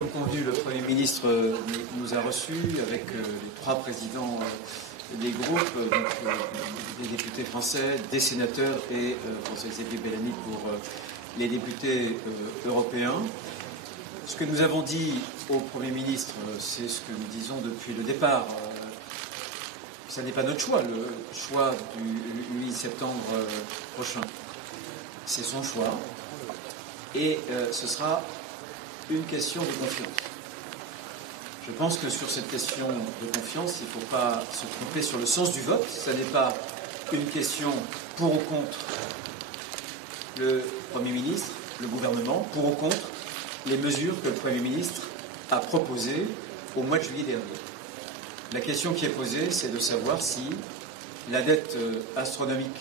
Comme convenu, le Premier ministre nous a reçus avec les trois présidents des groupes, des députés français, des sénateurs et François-Xavier Bellamy pour les députés européens. Ce que nous avons dit au Premier ministre, c'est ce que nous disons depuis le départ. Ça n'est pas notre choix, le choix du 8 septembre prochain. C'est son choix. Et ce sera une question de confiance. Je pense que sur cette question de confiance, il ne faut pas se tromper sur le sens du vote. Ce n'est pas une question pour ou contre le Premier ministre, le gouvernement, pour ou contre les mesures que le Premier ministre a proposées au mois de juillet dernier. La question qui est posée, c'est de savoir si la dette astronomique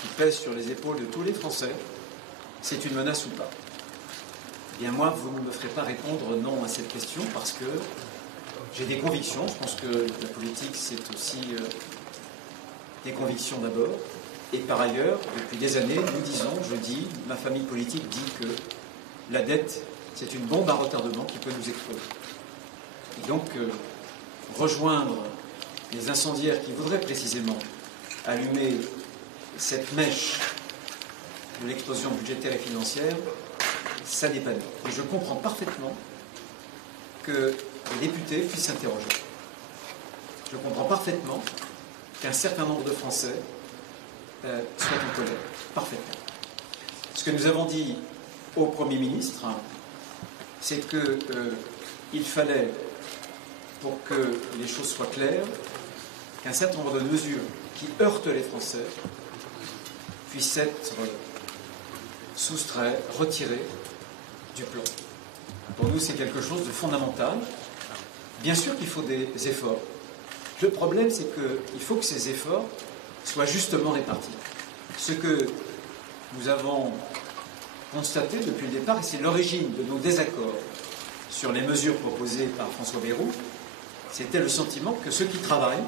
qui pèse sur les épaules de tous les Français, c'est une menace ou pas. Eh bien moi, vous ne me ferez pas répondre non à cette question parce que j'ai des convictions. Je pense que la politique, c'est aussi des convictions d'abord. Et par ailleurs, depuis des années, je dis, ma famille politique dit que la dette, c'est une bombe à retardement qui peut nous exploser. Et donc, rejoindre les incendiaires qui voudraient précisément allumer cette mèche de l'explosion budgétaire et financière, ça n'est pas nous. Et je comprends parfaitement que les députés puissent s'interroger. Je comprends parfaitement qu'un certain nombre de Français soient en colère. Parfaitement. Ce que nous avons dit au Premier ministre, c'est qu'il fallait, pour que les choses soient claires, qu'un certain nombre de mesures qui heurtent les Français puissent être soustraits, retirés du plan. Pour nous, c'est quelque chose de fondamental. Bien sûr qu'il faut des efforts. Le problème, c'est qu'il faut que ces efforts soient justement répartis. Ce que nous avons constaté depuis le départ, et c'est l'origine de nos désaccords sur les mesures proposées par François Bayrou, c'était le sentiment que ceux qui travaillent,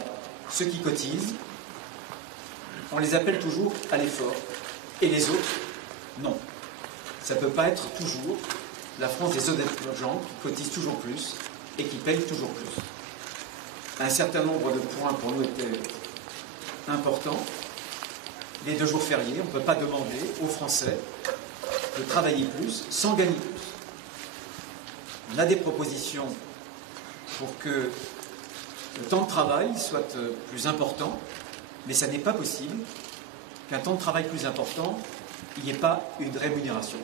ceux qui cotisent, on les appelle toujours à l'effort, et les autres, non. Ça ne peut pas être toujours la France des honnêtes gens qui cotisent toujours plus et qui payent toujours plus. Un certain nombre de points pour nous étaient importants. Les 2 jours fériés, on ne peut pas demander aux Français de travailler plus sans gagner plus. On a des propositions pour que le temps de travail soit plus important, mais ça n'est pas possible qu'un temps de travail plus important, il n'y ait pas une rémunération.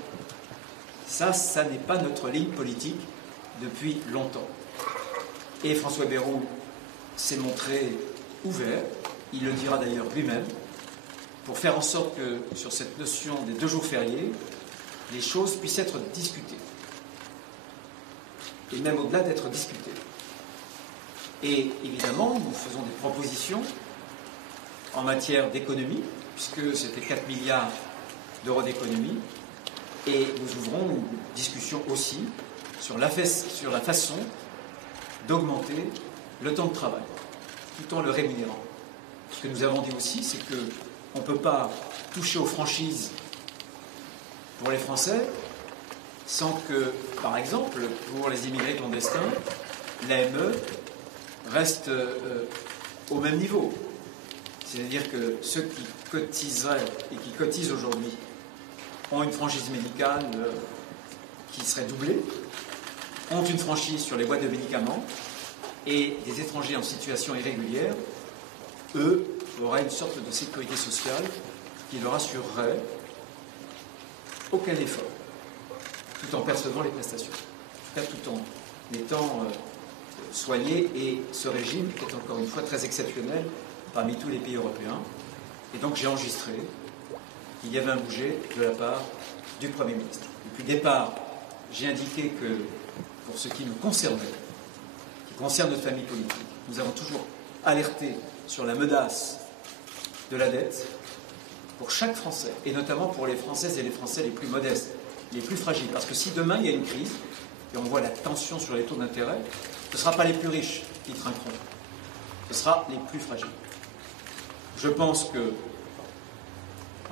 Ça n'est pas notre ligne politique depuis longtemps. Et François Bayrou s'est montré ouvert, il le dira d'ailleurs lui-même, pour faire en sorte que sur cette notion des 2 jours fériés, les choses puissent être discutées. Et même au-delà d'être discutées. Et évidemment, nous faisons des propositions en matière d'économie, puisque c'était 4 milliards d'euros d'économie, et nous ouvrons une discussion aussi sur la façon d'augmenter le temps de travail, tout en le rémunérant. Ce que nous avons dit aussi, c'est qu'on ne peut pas toucher aux franchises pour les Français sans que, par exemple, pour les immigrés clandestins, l'AME reste au même niveau. C'est-à-dire que ceux qui cotiseraient et qui cotisent aujourd'hui ont une franchise médicale qui serait doublée, ont une franchise sur les boîtes de médicaments, et des étrangers en situation irrégulière, eux, auraient une sorte de sécurité sociale qui leur assurerait aucun effort, tout en percevant les prestations, en tout cas tout en étant soignés, et ce régime est encore une fois très exceptionnel parmi tous les pays européens. Et donc j'ai enregistré qu'il y avait un budget de la part du Premier ministre. Depuis le départ, j'ai indiqué que, pour ce qui nous concernait, qui concerne notre famille politique, nous avons toujours alerté sur la menace de la dette pour chaque Français, et notamment pour les Françaises et les Français les plus modestes, les plus fragiles. Parce que si demain il y a une crise, et on voit la tension sur les taux d'intérêt, ce ne sera pas les plus riches qui trinqueront, ce sera les plus fragiles. Je pense que,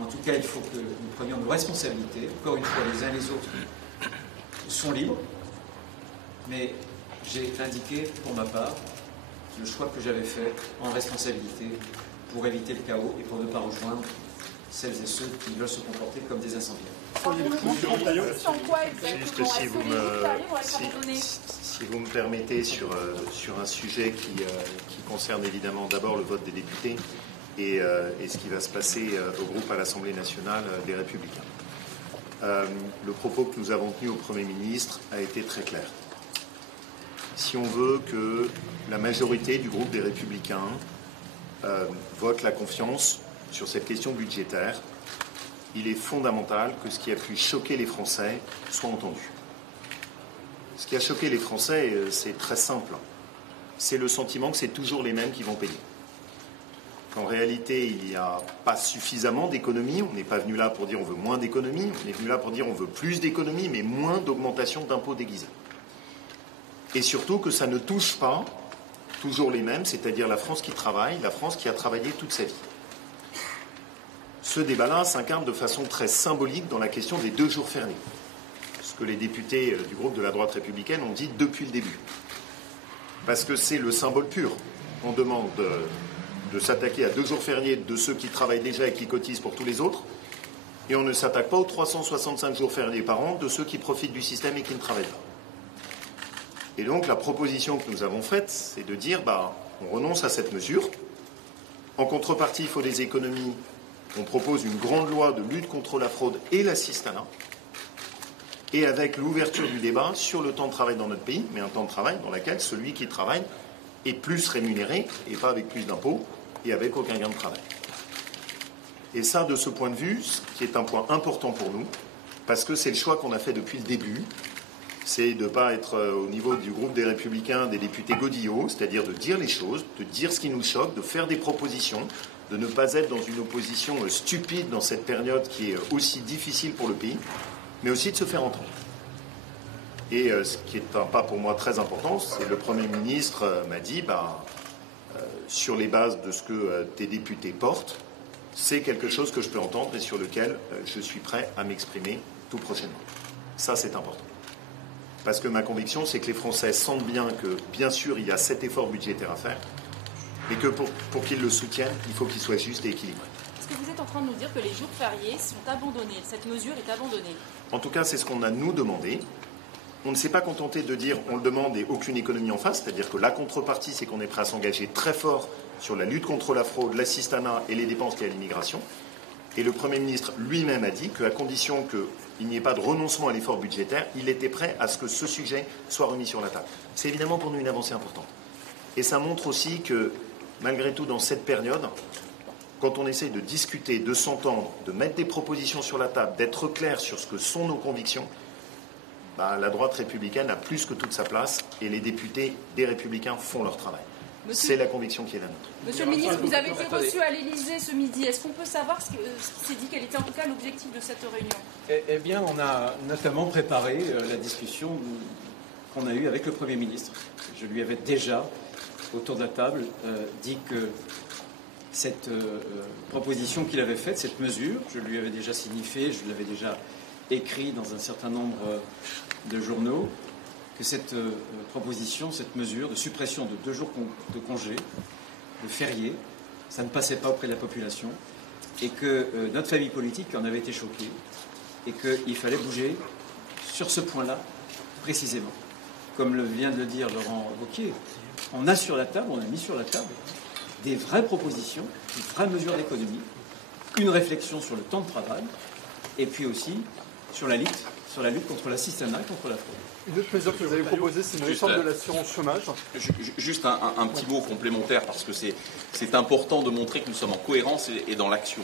en tout cas, il faut que nous prenions nos responsabilités. Encore une fois, les uns et les autres sont libres. Mais j'ai indiqué, pour ma part, le choix que j'avais fait en responsabilité pour éviter le chaos et pour ne pas rejoindre celles et ceux qui veulent se comporter comme des incendiaires. Si vous me permettez, sur un sujet qui concerne évidemment d'abord le vote des députés et ce qui va se passer au groupe à l'Assemblée nationale des Républicains. Le propos que nous avons tenu au Premier ministre a été très clair. Si on veut que la majorité du groupe des Républicains vote la confiance sur cette question budgétaire, il est fondamental que ce qui a pu choquer les Français soit entendu. Ce qui a choqué les Français, c'est très simple. C'est le sentiment que c'est toujours les mêmes qui vont payer. Qu'en réalité, il n'y a pas suffisamment d'économies. On n'est pas venu là pour dire on veut moins d'économies. On est venu là pour dire on veut plus d'économies, mais moins d'augmentation d'impôts déguisés. Et surtout que ça ne touche pas toujours les mêmes, c'est-à-dire la France qui travaille, la France qui a travaillé toute sa vie. Ce débat-là s'incarne de façon très symbolique dans la question des 2 jours fériés. Ce que les députés du groupe de la droite républicaine ont dit depuis le début. Parce que c'est le symbole pur. On demande de s'attaquer à 2 jours fériés de ceux qui travaillent déjà et qui cotisent pour tous les autres. Et on ne s'attaque pas aux 365 jours fériés par an de ceux qui profitent du système et qui ne travaillent pas. Et donc la proposition que nous avons faite, c'est de dire on renonce à cette mesure. En contrepartie, il faut des économies. On propose une grande loi de lutte contre la fraude et l'assistanat. Et avec l'ouverture du débat sur le temps de travail dans notre pays, mais un temps de travail dans lequel celui qui travaille est plus rémunéré et pas avec plus d'impôts et avec aucun gain de travail. Et ça, de ce point de vue, ce qui est un point important pour nous, parce que c'est le choix qu'on a fait depuis le début, c'est de ne pas être au niveau du groupe des Républicains, des députés godillots, c'est-à-dire de dire les choses, de dire ce qui nous choque, de faire des propositions, de ne pas être dans une opposition stupide dans cette période qui est aussi difficile pour le pays, mais aussi de se faire entendre. Et ce qui est un pas pour moi très important, c'est le Premier ministre m'a dit, sur les bases de ce que tes députés portent, c'est quelque chose que je peux entendre et sur lequel je suis prêt à m'exprimer tout prochainement. Ça, c'est important. Parce que ma conviction, c'est que les Français sentent bien que, bien sûr, il y a cet effort budgétaire à faire, mais que pour qu'ils le soutiennent, il faut qu'il soit juste et équilibré. Est-ce que vous êtes en train de nous dire que les jours fériés sont abandonnés, cette mesure est abandonnée? En tout cas, c'est ce qu'on a nous demandé. On ne s'est pas contenté de dire on le demande et aucune économie en face, c'est-à-dire que la contrepartie, c'est qu'on est prêt à s'engager très fort sur la lutte contre la fraude, l'assistanat et les dépenses liées à l'immigration. Et le Premier ministre lui-même a dit qu'à condition qu'il n'y ait pas de renoncement à l'effort budgétaire, il était prêt à ce que ce sujet soit remis sur la table. C'est évidemment pour nous une avancée importante. Et ça montre aussi que, malgré tout, dans cette période, quand on essaie de discuter, de s'entendre, de mettre des propositions sur la table, d'être clair sur ce que sont nos convictions, la droite républicaine a plus que toute sa place et les députés des Républicains font leur travail. C'est la conviction qui est la nôtre. Monsieur le ministre, vous avez été reçu à l'Élysée ce midi. Est-ce qu'on peut savoir ce qui s'est dit, quel était en tout cas l'objectif de cette réunion? Eh bien, on a notamment préparé la discussion qu'on a eue avec le Premier ministre. Je lui avais déjà, autour de la table, dit que cette proposition qu'il avait faite, cette mesure, je lui avais déjà signifié, je l'avais déjà écrit dans un certain nombre de journaux, que cette proposition, cette mesure de suppression de 2 jours de congé, de férié, ça ne passait pas auprès de la population et que notre famille politique en avait été choquée et qu'il fallait bouger sur ce point-là précisément. Comme vient de le dire Laurent Wauquiez, on a mis sur la table des vraies propositions, des vraies mesures d'économie, une réflexion sur le temps de travail et puis aussi sur la lutte contre l'assistanat et contre la fraude. Une autre mesure que vous avez proposée, c'est une réforme de l'assurance chômage. Juste un petit mot complémentaire, parce que c'est important de montrer que nous sommes en cohérence et dans l'action.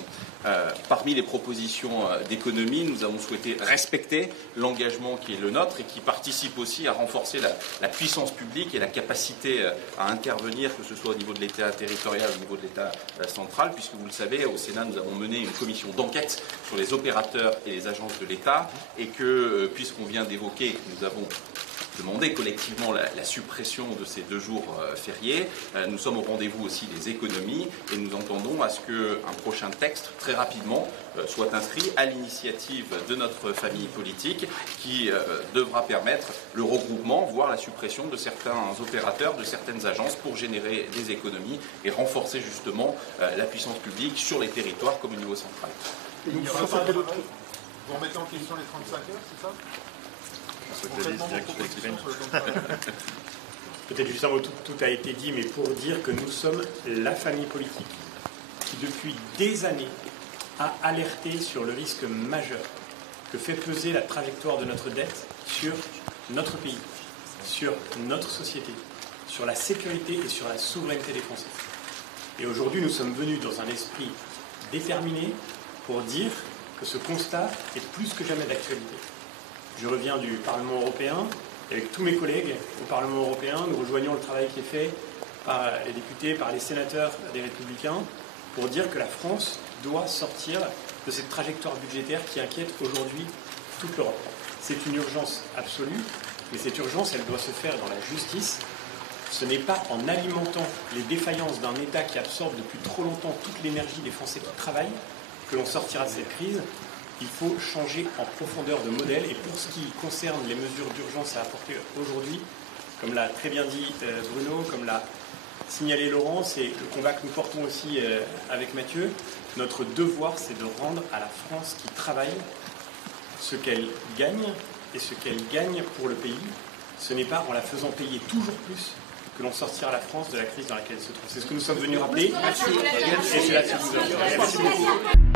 Parmi les propositions d'économie, nous avons souhaité respecter l'engagement qui est le nôtre et qui participe aussi à renforcer la puissance publique et la capacité à intervenir, que ce soit au niveau de l'État territorial, au niveau de l'État central, puisque vous le savez, au Sénat, nous avons mené une commission d'enquête sur les opérateurs et les agences de l'État, et que, puisqu'on vient d'évoquer, nous avons demandé collectivement la suppression de ces 2 jours fériés. Nous sommes au rendez-vous aussi des économies et nous entendons à ce qu'un prochain texte, très rapidement, soit inscrit à l'initiative de notre famille politique qui devra permettre le regroupement, voire la suppression de certains opérateurs, de certaines agences pour générer des économies et renforcer justement la puissance publique sur les territoires comme au niveau central. Vous remettez en question les 35 heures, c'est ça? Peut-être juste un mot, tout a été dit, mais pour dire que nous sommes la famille politique qui, depuis des années, a alerté sur le risque majeur que fait peser la trajectoire de notre dette sur notre pays, sur notre société, sur la sécurité et sur la souveraineté des Français. Et aujourd'hui, nous sommes venus dans un esprit déterminé pour dire que ce constat est plus que jamais d'actualité. Je reviens du Parlement européen, et avec tous mes collègues au Parlement européen, nous rejoignons le travail qui est fait par les députés, par les sénateurs des Républicains, pour dire que la France doit sortir de cette trajectoire budgétaire qui inquiète aujourd'hui toute l'Europe. C'est une urgence absolue, mais cette urgence, elle doit se faire dans la justice. Ce n'est pas en alimentant les défaillances d'un État qui absorbe depuis trop longtemps toute l'énergie des Français qui travaillent que l'on sortira de cette crise. Il faut changer en profondeur de modèle. Et pour ce qui concerne les mesures d'urgence à apporter aujourd'hui, comme l'a très bien dit Bruno, comme l'a signalé Laurent, c'est le combat que nous portons aussi avec Mathieu. Notre devoir, c'est de rendre à la France qui travaille ce qu'elle gagne et ce qu'elle gagne pour le pays. Ce n'est pas en la faisant payer toujours plus que l'on sortira la France de la crise dans laquelle elle se trouve. C'est ce que nous sommes venus rappeler. Et c'est là-dessus que nous avons. Merci beaucoup.